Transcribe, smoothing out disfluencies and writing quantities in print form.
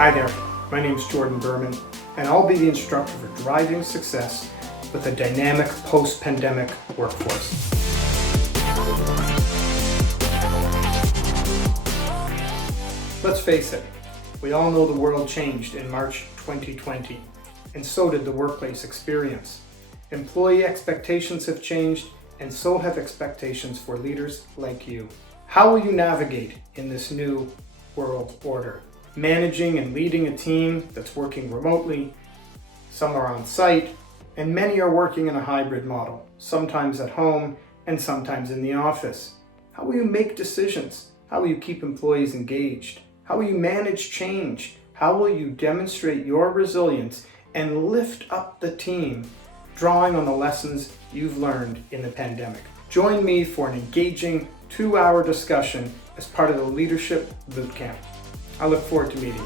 Hi there, my name is Jordan Berman, and I'll be the instructor for driving success with a dynamic post-pandemic workforce. Let's face it, we all know the world changed in March 2020, and so did the workplace experience. Employee expectations have changed, and so have expectations for leaders like you. How will you navigate in this new world order? Managing and leading a team that's working remotely, some are on site, and many are working in a hybrid model, sometimes at home and sometimes in the office. How will you make decisions? How will you keep employees engaged? How will you manage change? How will you demonstrate your resilience and lift up the team, drawing on the lessons you've learned in the pandemic? Join me for an engaging 2-hour discussion as part of the Leadership Bootcamp. I look forward to meeting you.